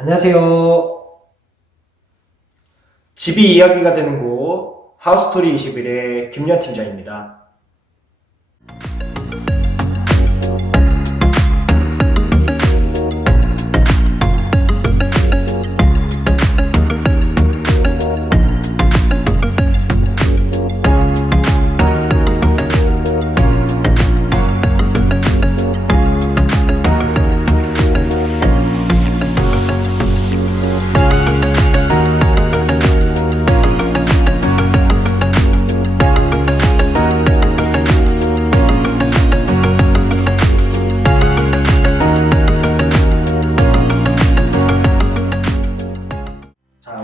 안녕하세요. 집이 이야기가 되는 곳 하우스토리 21의 김연 팀장입니다.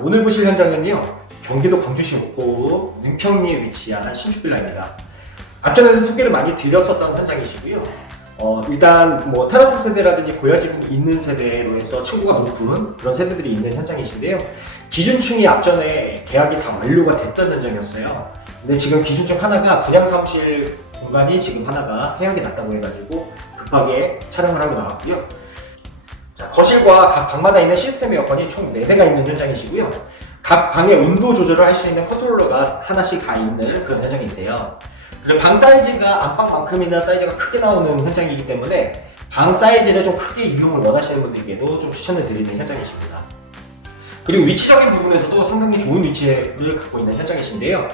오늘 보실 현장은요. 경기도 광주시 옥구 능평리에 위치한 신축 빌라입니다. 앞전에도 소개를 많이 드렸었던 현장이시고요. 어, 일단 뭐 테라스 세대라든지 고야지분이 있는 세대로 해서 층고가 높은 그런 세대들이 있는 현장이신데요. 기준층이 앞전에 계약이 다 완료가 됐던 현장이었어요. 근데 지금 기준층 하나가 분양 사무실 공간이 지금 하나가 해약이 났다고 해가지고 급하게 촬영을 하고 나왔고요. 자, 거실과 각 방마다 있는 시스템 에어컨이 총 4대가 있는 현장이시고요. 각 방의 온도 조절을 할 수 있는 컨트롤러가 하나씩 다 있는 그런 현장이세요. 그리고 방 사이즈가 안방만큼이나 사이즈가 크게 나오는 현장이기 때문에 방 사이즈를 좀 크게 이용을 원하시는 분들께도 좀 추천을 드리는 현장이십니다. 그리고 위치적인 부분에서도 상당히 좋은 위치를 갖고 있는 현장이신데요.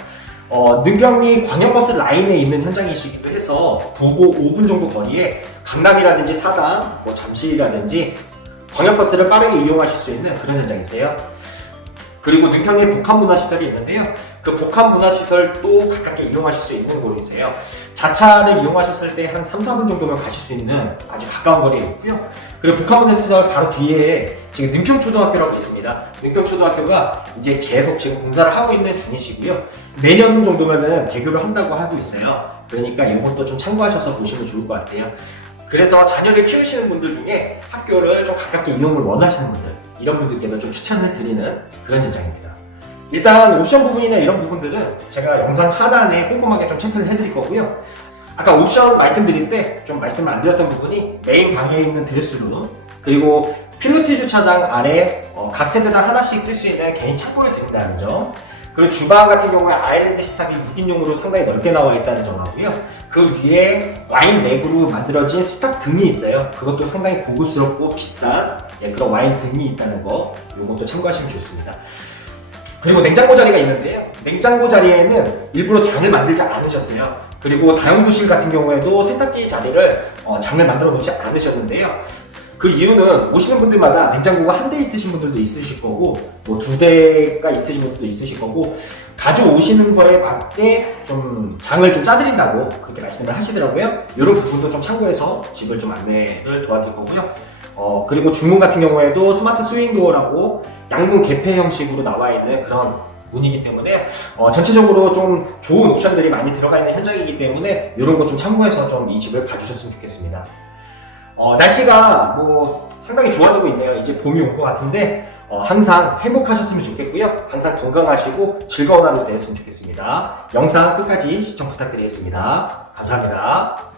어, 능평리 광역버스 라인에 있는 현장이시기도 해서 도보 5분 정도 거리에 강남이라든지 사당, 뭐 잠실이라든지 광역버스를 빠르게 이용하실 수 있는 그런 현장이세요. 그리고 능평리에 복합문화시설이 있는데요. 그 복합문화시설도 가깝게 이용하실 수 있는 곳이세요. 자차를 이용하셨을 때 한 3, 4분 정도면 가실 수 있는 아주 가까운 거리에 있고요. 그리고 복합문화시설 바로 뒤에 지금 능평초등학교라고 있습니다. 능평초등학교가 이제 계속 지금 공사를 하고 있는 중이시고요. 내년 정도면은 개교를 한다고 하고 있어요. 그러니까 이것도 좀 참고하셔서 보시면 좋을 것 같아요. 그래서 자녀를 키우시는 분들 중에 학교를 좀 가깝게 이용을 원하시는 분들 이런 분들께는 좀 추천을 드리는 그런 현장입니다. 일단 옵션 부분이나 이런 부분들은 제가 영상 하단에 꼼꼼하게 좀 체크를 해드릴 거고요. 아까 옵션 말씀드릴 때 좀 말씀을 안 드렸던 부분이 메인 방에 있는 드레스룸 그리고 필로티 주차장 아래 어, 각 세대당 하나씩 쓸 수 있는 개인 창고를 드린다는 점 그리고 주방 같은 경우에 아일랜드 식탁이 6인용으로 상당히 넓게 나와 있다는 점하고요. 그 위에 와인 랩으로 만들어진 스탁 등이 있어요. 그것도 상당히 고급스럽고 비싼 예, 그런 와인 등이 있다는 거 이것도 참고하시면 좋습니다. 그리고 냉장고 자리가 있는데요. 냉장고 자리에는 일부러 장을 만들지 않으셨어요. 그리고 다용도실 같은 경우에도 세탁기 자리를 어, 장을 만들어 놓지 않으셨는데요. 그 이유는 오시는 분들마다 냉장고가 한 대 있으신 분들도 있으실 거고 뭐 두 대가 있으신 분들도 있으실 거고 가져오시는 거에 맞게 좀 장을 좀 짜드린다고 그렇게 말씀을 하시더라고요. 이런 부분도 좀 참고해서 집을 좀 안내를 도와드릴 거고요. 어, 그리고 중문 같은 경우에도 스마트 스윙도어라고 양문 개폐 형식으로 나와 있는 그런 문이기 때문에 어, 전체적으로 좀 좋은 옵션들이 많이 들어가 있는 현장이기 때문에 이런 거 좀 참고해서 좀 이 집을 봐주셨으면 좋겠습니다. 어, 날씨가 뭐 상당히 좋아지고 있네요. 이제 봄이 올 것 같은데 어, 항상 행복하셨으면 좋겠고요. 항상 건강하시고 즐거운 하루 되었으면 좋겠습니다. 영상 끝까지 시청 부탁드리겠습니다. 감사합니다.